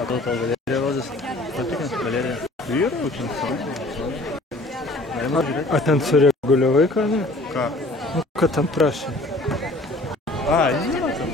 Atrodo tau galerija rodys. Patikins galerija. Vyra, būtent savo. Galima žiūrėti. A ten sureguliavai ką, ne? Ką? Nu, kad ten prašė. Žinoma ten.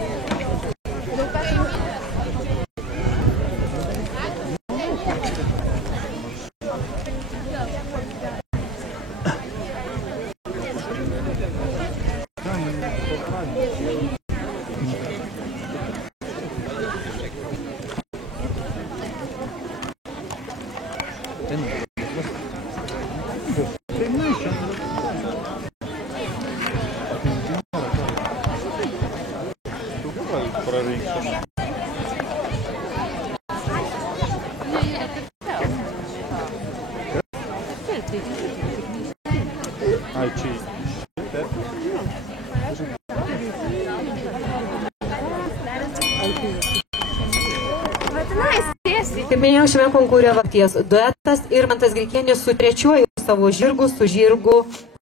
Kaip minėjau, šiame konkūre vakties duetas Irmantas Grikėnis su trečiuoju savo žirgu, su žirgu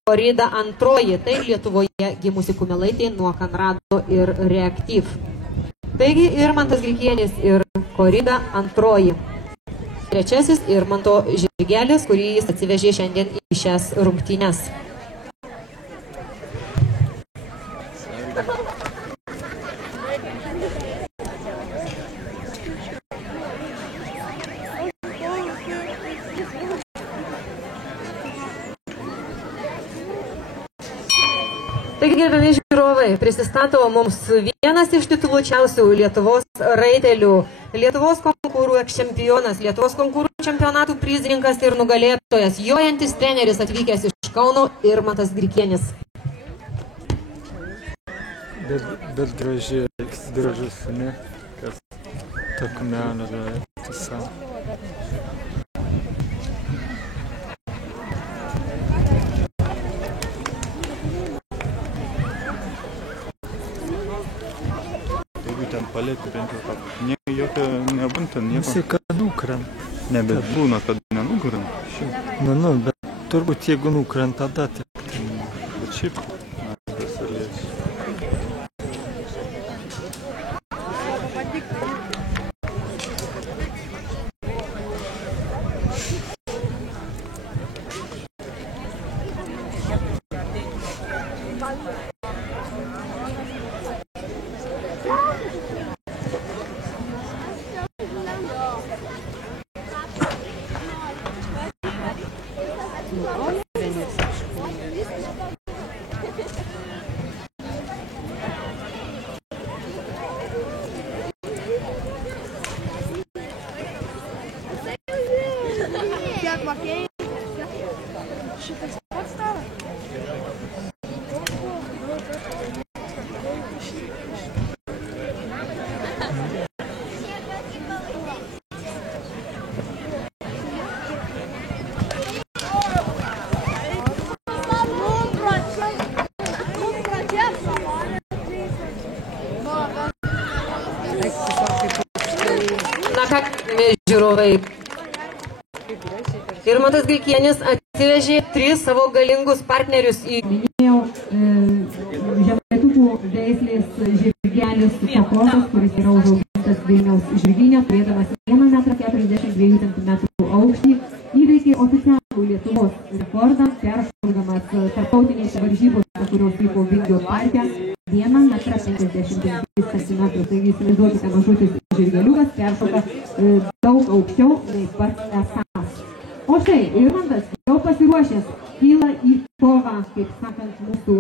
Korida antroji. Tai Lietuvoje gimusi kumelaitė nuo Kanrado ir Reaktyv. Taigi Irmantas Grikėnis ir Korida antroji. Trečiasis Irmanto žirgelis, kurį jis atsivežė šiandien į šias rungtynes. Taigi, gerbiami žiūrovai, prisistato mums vienas iš tituluočiausių Lietuvos raitelių, Lietuvos konkūrų čempionas, Lietuvos konkūrų čempionatų prizininkas ir nugalėtojas, jojantis treneris atvykęs iš Kauno Irmantas Grikėnis. Bet gražus, ne? Kas ta kumelė yra tiesa. Ten palėti bent jau tą. Jokio nebūna ten nieko. Jisai kad nukrenta. Ne, bet būna, kad nenukrenta. Nu, bet turbūt jeigu nukrenta, tada tik. Bet šiaip, tas ir liečia. Žiūrovai. Irmantas Grikėnis atsivežė 3 savo galingus partnerius į minėjau žemaitukų veislės žirgelis Pakosas, kuris yra užaugintas Vilniaus žirgyne, turėdamas 1,42 m aukštį, įveikė oficialų Lietuvos rekordą, peršokdamas tarptautinėse varžybose, kurios vyko Vingio parke, 1,55 m. Taigi įsivaizduokite, mažutis žirgeliukas peršoka daug aukščiau nei pats esąs. O štai, Irmantas jau pasiruošęs, kyla į kovą, kaip sakant, mūsų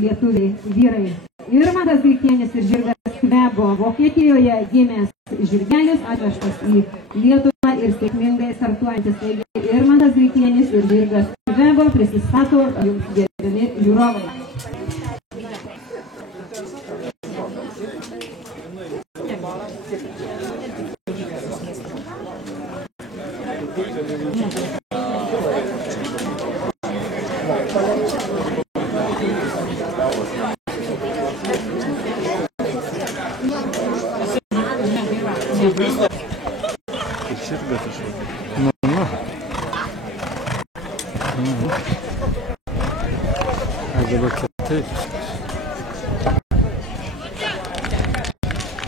lietuviai vyrai. Irmantas Grikėnis ir žirgas Kvebo, Vokietijoje gimęs žirgelis, atvežtas į Lietuvą ir sėkmingai startuojantis. Taigi Irmantas Grikėnis ir žirgas Kvebo prisistato jums gerbiami žiūrovai.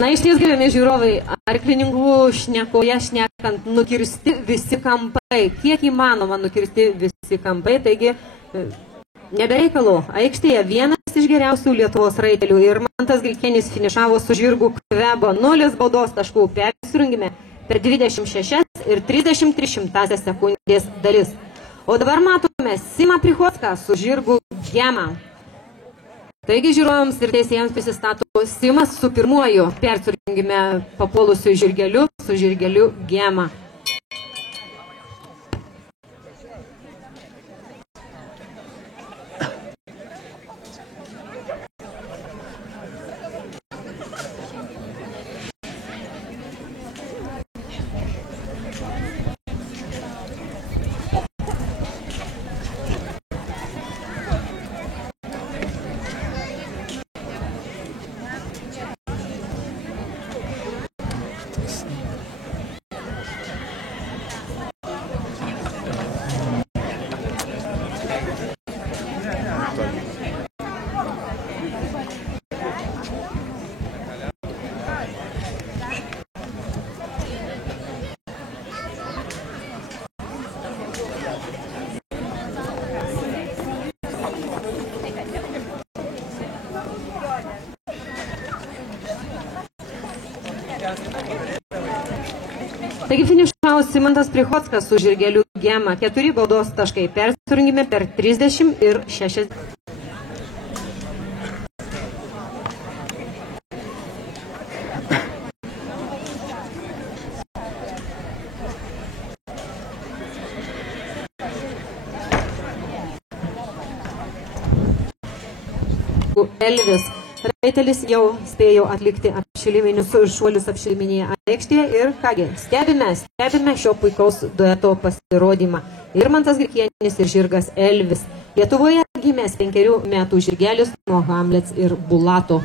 Na, iš ties gerbiami žiūrovai, arklininkų šnekoje šnekant nukirsti visi kampai. Kiek įmanoma nukirsti visi kampai, taigi nebereikalu. Aikštėje vienas iš geriausių Lietuvos raitelių Irmantas Grikenis finišavo su žirgu Kvebo 0 baudos taškų. Persirungime per 26 ir 33 sekundės dalis. O dabar matome Simą Prichodską su žirgu Gema. Taigi žiūrovams ir teisėjams prisistato Simas su pirmuoju persirungime papuolusiu žirgeliu su žirgeliu Gema. Taigi finišavo Simantas Prichodskas su žirgeliu Gema. 4 baudos taškai. Persirungime per 30 ir 60. Elvis. Raitelis jau spėjo atlikti apšiliminius šuolius apšiliminėje aikštėje ir kągi, stebime šio puikaus dueto pasirodymą. Irmantas Grikenis ir žirgas Elvis. Lietuvoje gimęs 5 metų žirgelis nuo Hamlets ir Bulato.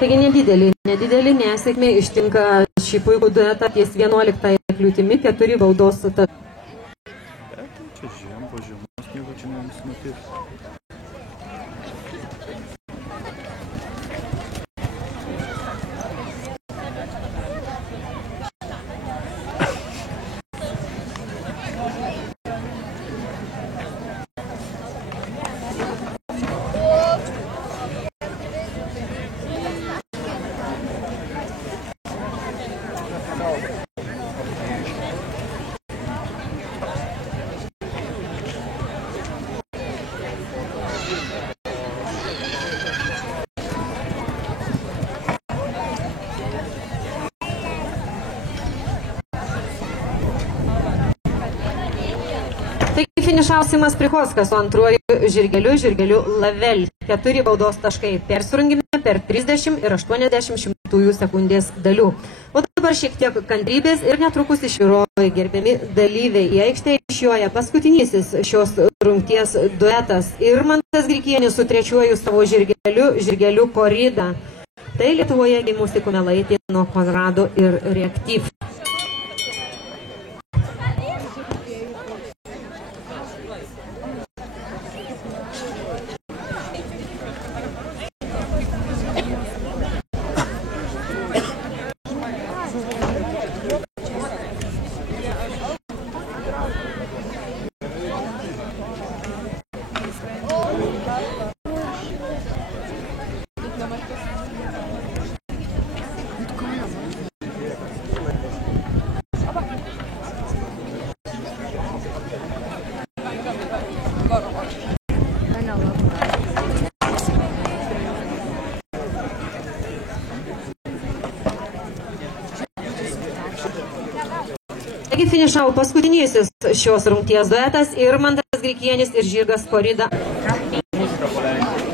Taigi nedidelė nesėkmė ištinka šį puikų duetą ties 11 kliūtimi, 4 baudos. Čia žiemą, po žiemos nieko čia nenusimatys. Taigi finišavo Simas Prichodskas su antruoju žirgeliu Lavel. 4 baudos taškai. Persirungime per 30 ir 80 sekundės dalių. O dabar šiek tiek kantrybės ir netrukus iš žiūrovai gerbiami dalyviai. Į aikštę išjoja paskutinysis šios rungties duetas. Irmantas Grikenis su trečiuoju savo žirgeliu Korida. Tai Lietuvoje gimusi kumelaitė nuo Konrado ir Reaktyv. Taigi finišavo paskutinysis šios rungties duetas Irmantas Grikienis ir Žirgas Korida. Muzika paleidžia.